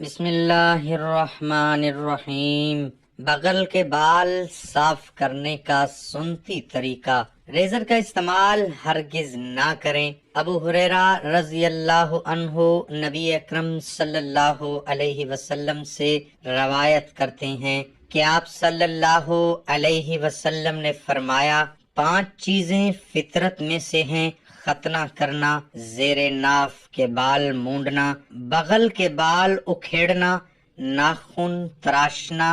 بسم اللہ الرحمن الرحیم۔ بغل کے بال صاف کرنے کا سنتی طریقہ، ریزر کا استعمال ہرگز نہ کریں۔ ابو ہریرہ رضی اللہ عنہ نبی اکرم صلی اللہ علیہ وسلم سے روایت کرتے ہیں کہ آپ صلی اللہ علیہ وسلم نے فرمایا، 5 چیزیں فطرت میں سے ہیں: ختنہ کرنا، زیر ناف کے بال مونڈنا، بغل کے بال اکھیڑنا، ناخن تراشنا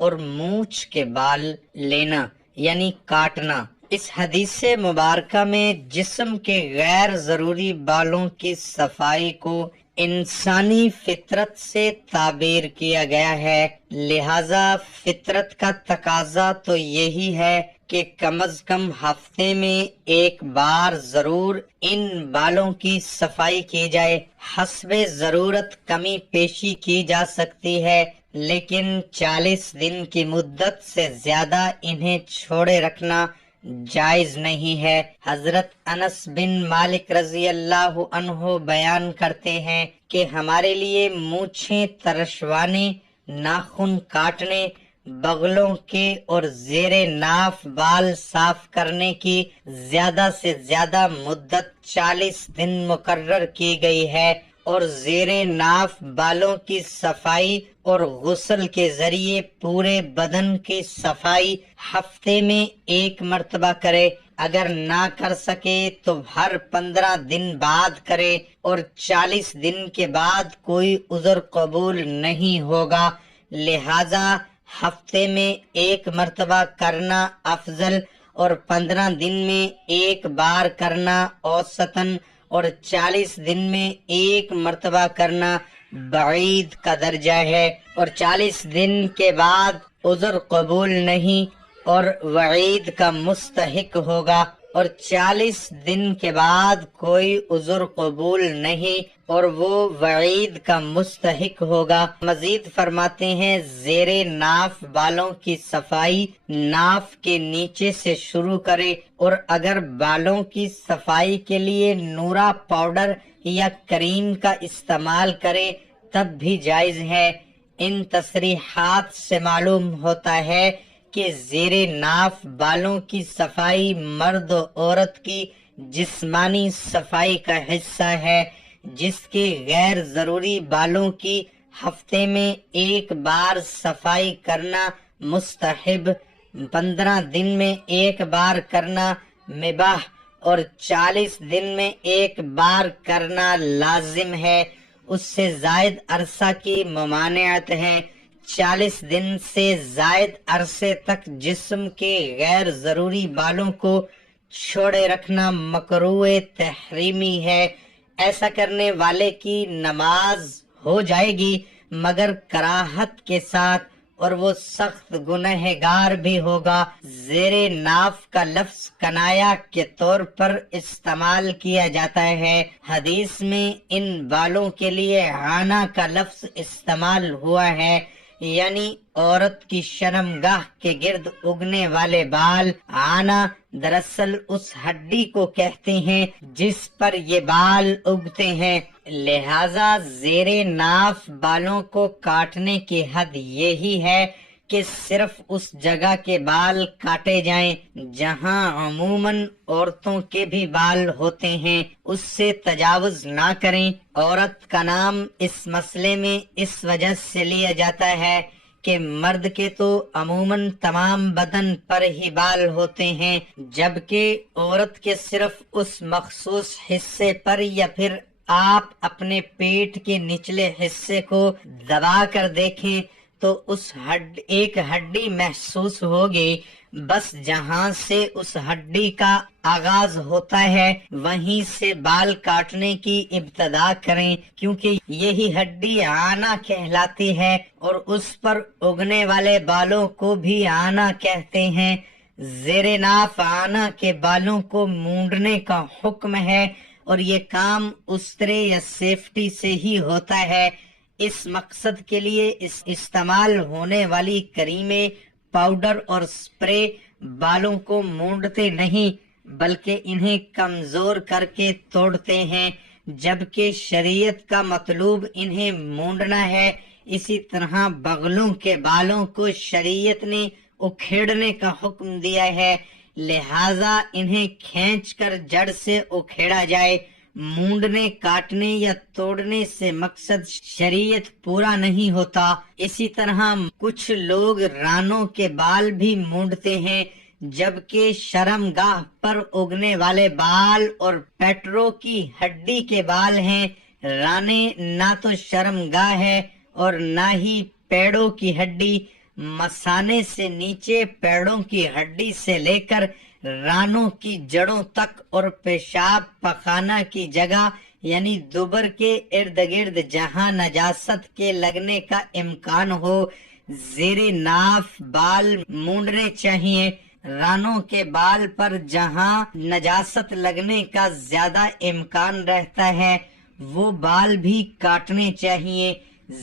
اور مونچھ کے بال لینا یعنی کاٹنا۔ اس حدیث مبارکہ میں جسم کے غیر ضروری بالوں کی صفائی کو انسانی فطرت سے تعبیر کیا گیا ہے، لہذا فطرت کا تقاضا تو یہی ہے کہ کم از کم ہفتے میں ایک بار ضرور ان بالوں کی صفائی کی جائے۔ حسب ضرورت کمی پیشی کی جا سکتی ہے، لیکن 40 دن کی مدت سے زیادہ انہیں چھوڑے رکھنا جائز نہیں ہے۔ حضرت انس بن مالک رضی اللہ عنہ بیان کرتے ہیں کہ ہمارے لیے مونچھیں ترشوانے، ناخن کاٹنے، بغلوں کے اور زیر ناف بال صاف کرنے کی زیادہ سے زیادہ مدت 40 دن مقرر کی گئی ہے، اور زیر ناف بالوں کی صفائی اور غسل کے ذریعے پورے بدن کی صفائی ہفتے میں 1 مرتبہ کرے۔ اگر نہ کر سکے تو ہر 15 دن بعد کرے، اور 40 دن کے بعد کوئی عذر قبول نہیں ہوگا، لہذا ہفتے میں 1 مرتبہ کرنا افضل، اور 15 دن میں 1 بار کرنا اوسطاً، اور 40 دن میں 1 مرتبہ کرنا بعید کا درجہ ہے، اور 40 دن کے بعد عذر قبول نہیں اور وعید کا مستحق ہوگا، اور 40 دن کے بعد کوئی عذر قبول نہیں اور وہ وعید کا مستحق ہوگا۔ مزید فرماتے ہیں، زیر ناف بالوں کی صفائی ناف کے نیچے سے شروع کرے، اور اگر بالوں کی صفائی کے لیے نورا پاؤڈر یا کریم کا استعمال کرے تب بھی جائز ہے۔ ان تصریحات سے معلوم ہوتا ہے کہ زیر ناف بالوں کی صفائی مرد و عورت کی جسمانی صفائی کا حصہ ہے، جس کے غیر ضروری بالوں کی ہفتے میں 1 بار صفائی کرنا مستحب، 15 دن میں 1 بار کرنا مباح اور 40 دن میں 1 بار کرنا لازم ہے۔ اس سے زائد عرصہ کی ممانعت ہے۔ 40 دن سے زائد عرصے تک جسم کے غیر ضروری بالوں کو چھوڑے رکھنا مکروہ تحریمی ہے۔ ایسا کرنے والے کی نماز ہو جائے گی مگر کراہت کے ساتھ، اور وہ سخت گنہگار بھی ہوگا۔ زیر ناف کا لفظ کنایا کے طور پر استعمال کیا جاتا ہے۔ حدیث میں ان بالوں کے لیے عانہ کا لفظ استعمال ہوا ہے، یعنی عورت کی شرمگاہ کے گرد اگنے والے بال۔ عانہ دراصل اس ہڈی کو کہتے ہیں جس پر یہ بال اگتے ہیں، لہذا زیر ناف بالوں کو کاٹنے کی حد یہی ہے کہ صرف اس جگہ کے بال کاٹے جائیں جہاں عموماً عورتوں کے بھی بال ہوتے ہیں، اس سے تجاوز نہ کریں۔ عورت کا نام اس مسئلے میں اس وجہ سے لیا جاتا ہے کہ مرد کے تو عموماً تمام بدن پر ہی بال ہوتے ہیں، جبکہ عورت کے صرف اس مخصوص حصے پر، یا پھر آپ اپنے پیٹ کے نچلے حصے کو دبا کر دیکھیں تو اس ایک ہڈی محسوس ہوگی، بس جہاں سے اس ہڈی کا آغاز ہوتا ہے وہیں سے بال کاٹنے کی ابتدا کریں، کیونکہ یہی ہڈی عانہ کہلاتی ہے، اور اس پر اگنے والے بالوں کو بھی عانہ کہتے ہیں۔ زیر ناف عانہ کے بالوں کو مونڈنے کا حکم ہے، اور یہ کام استرے یا سیفٹی سے ہی ہوتا ہے۔ اس مقصد کے لیے استعمال ہونے والی کریمیں، پاؤڈر اور سپرے بالوں کو مونڈتے نہیں بلکہ انہیں کمزور کر کے توڑتے ہیں، جبکہ شریعت کا مطلوب انہیں مونڈنا ہے، اسی طرح بغلوں کے بالوں کو شریعت نے اکھیڑنے کا حکم دیا ہے، لہذا انہیں کھینچ کر جڑ سے اکھیڑا جائے۔ مونڈنے، کاٹنے یا توڑنے سے مقصد شریعت پورا نہیں ہوتا۔ اسی طرح کچھ لوگ رانوں کے بال بھی مونڈتے ہیں، جبکہ شرمگاہ پر اگنے والے بال اور پیٹروں کی ہڈی کے بال ہیں۔ رانے نہ تو شرمگاہ ہے اور نہ ہی پیڑوں کی ہڈی۔ مثانے سے نیچے پیڑوں کی ہڈی سے لے کر رانوں کی جڑوں تک اور پیشاب پخانہ کی جگہ یعنی دبر کے ارد گرد جہاں نجاست کے لگنے کا امکان ہو، زیر ناف بال مونڈنے چاہیے۔ رانوں کے بال پر جہاں نجاست لگنے کا زیادہ امکان رہتا ہے وہ بال بھی کاٹنے چاہیے۔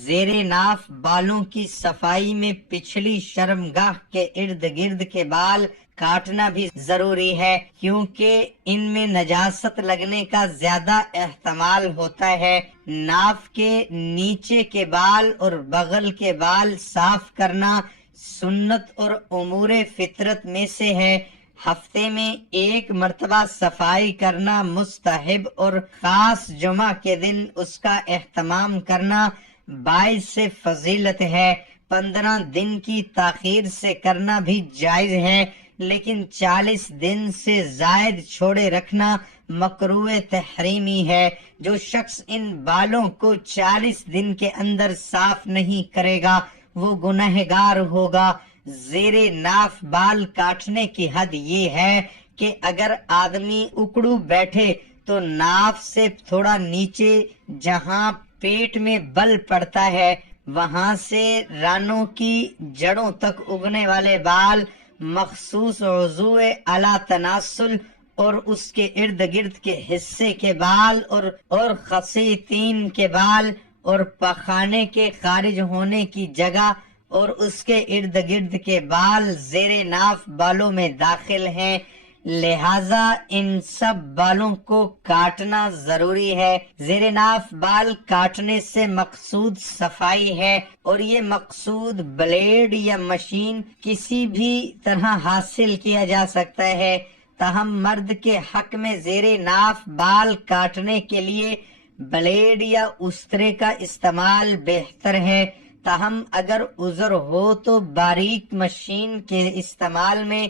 زیر ناف بالوں کی صفائی میں پچھلی شرمگاہ کے ارد گرد کے بال کاٹنا بھی ضروری ہے، کیونکہ ان میں نجاست لگنے کا زیادہ احتمال ہوتا ہے۔ ناف کے نیچے کے بال اور بغل کے بال صاف کرنا سنت اور امور فطرت میں سے ہے۔ ہفتے میں ایک مرتبہ صفائی کرنا مستحب اور خاص جمعہ کے دن اس کا اہتمام کرنا باعث فضیلت ہے۔ 15 دن کی تاخیر سے کرنا بھی جائز ہے، لیکن 40 دن سے زائد چھوڑے رکھنا مکروہ تحریمی ہے۔ جو شخص ان بالوں کو 40 دن کے اندر صاف نہیں کرے گا وہ گنہگار ہوگا۔ زیر ناف بال کاٹنے کی حد یہ ہے کہ اگر آدمی اکڑو بیٹھے تو ناف سے تھوڑا نیچے جہاں پیٹ میں بل پڑتا ہے وہاں سے رانوں کی جڑوں تک اگنے والے بال مخصوص عضو اعلی تناسل اور اس کے ارد گرد کے حصے کے بال اور خصیتین کے بال اور پخانے کے خارج ہونے کی جگہ اور اس کے ارد گرد کے بال زیر ناف بالوں میں داخل ہیں، لہذا ان سب بالوں کو کاٹنا ضروری ہے۔ زیر ناف بال کاٹنے سے مقصود صفائی ہے اور یہ مقصود بلیڈ یا مشین کسی بھی طرح حاصل کیا جا سکتا ہے۔ تاہم مرد کے حق میں زیر ناف بال کاٹنے کے لیے بلیڈ یا استرے کا استعمال بہتر ہے۔ تاہم اگر عذر ہو تو باریک مشین کے استعمال میں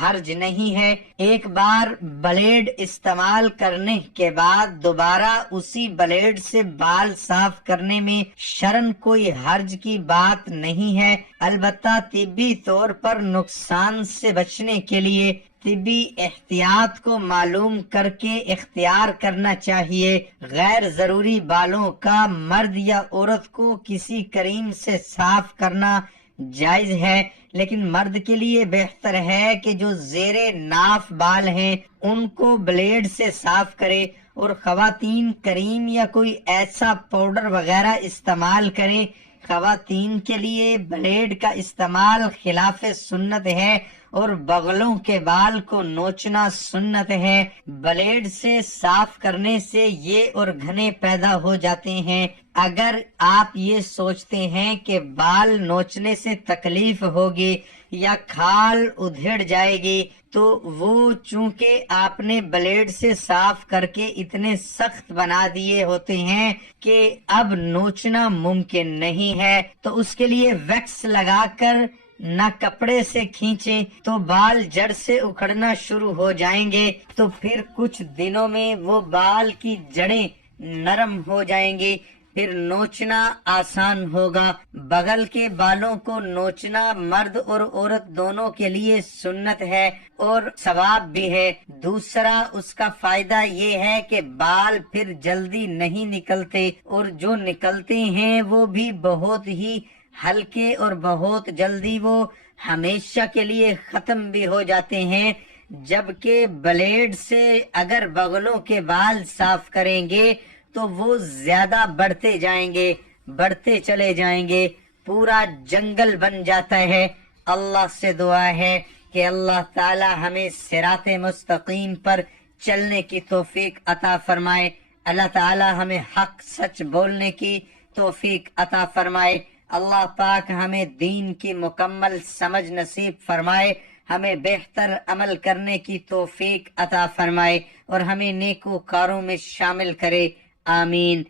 حرج نہیں ہے۔ ایک بار بلیڈ استعمال کرنے کے بعد دوبارہ اسی بلیڈ سے بال صاف کرنے میں شرعاً کوئی حرج کی بات نہیں ہے، البتہ طبی طور پر نقصان سے بچنے کے لیے طبی احتیاط کو معلوم کر کے اختیار کرنا چاہیے۔ غیر ضروری بالوں کا مرد یا عورت کو کسی کریم سے صاف کرنا جائز ہے، لیکن مرد کے لیے بہتر ہے کہ جو زیر ناف بال ہیں ان کو بلیڈ سے صاف کرے، اور خواتین کریم یا کوئی ایسا پاؤڈر وغیرہ استعمال کریں۔ خواتین کے لیے بلیڈ کا استعمال خلاف سنت ہے اور بغلوں کے بال کو نوچنا سنت ہے۔ بلیڈ سے صاف کرنے سے یہ اور گھنے پیدا ہو جاتے ہیں۔ اگر آپ یہ سوچتے ہیں کہ بال نوچنے سے تکلیف ہوگی یا کھال ادھڑ جائے گی تو وہ چونکہ آپ نے بلیڈ سے صاف کر کے اتنے سخت بنا دیے ہوتے ہیں کہ اب نوچنا ممکن نہیں ہے، تو اس کے لیے ویکس لگا کر نہ کپڑے سے کھینچیں تو بال جڑ سے اکھڑنا شروع ہو جائیں گے، تو پھر کچھ دنوں میں وہ بال کی جڑیں نرم ہو جائیں گی، پھر نوچنا آسان ہوگا۔ بغل کے بالوں کو نوچنا مرد اور عورت دونوں کے لیے سنت ہے اور ثواب بھی ہے۔ دوسرا اس کا فائدہ یہ ہے کہ بال پھر جلدی نہیں نکلتے، اور جو نکلتے ہیں وہ بھی بہت ہی ہلکے اور بہت جلدی وہ ہمیشہ کے لیے ختم بھی ہو جاتے ہیں، جبکہ بلیڈ سے اگر بغلوں کے بال صاف کریں گے تو وہ زیادہ بڑھتے جائیں گے، بڑھتے چلے جائیں گے، پورا جنگل بن جاتا ہے۔ اللہ سے دعا ہے کہ اللہ تعالی ہمیں صراط مستقیم پر چلنے کی توفیق عطا فرمائے۔ اللہ تعالی ہمیں حق سچ بولنے کی توفیق عطا فرمائے۔ اللہ پاک ہمیں دین کی مکمل سمجھ نصیب فرمائے، ہمیں بہتر عمل کرنے کی توفیق عطا فرمائے اور ہمیں نیکوکاروں میں شامل کرے، آمین۔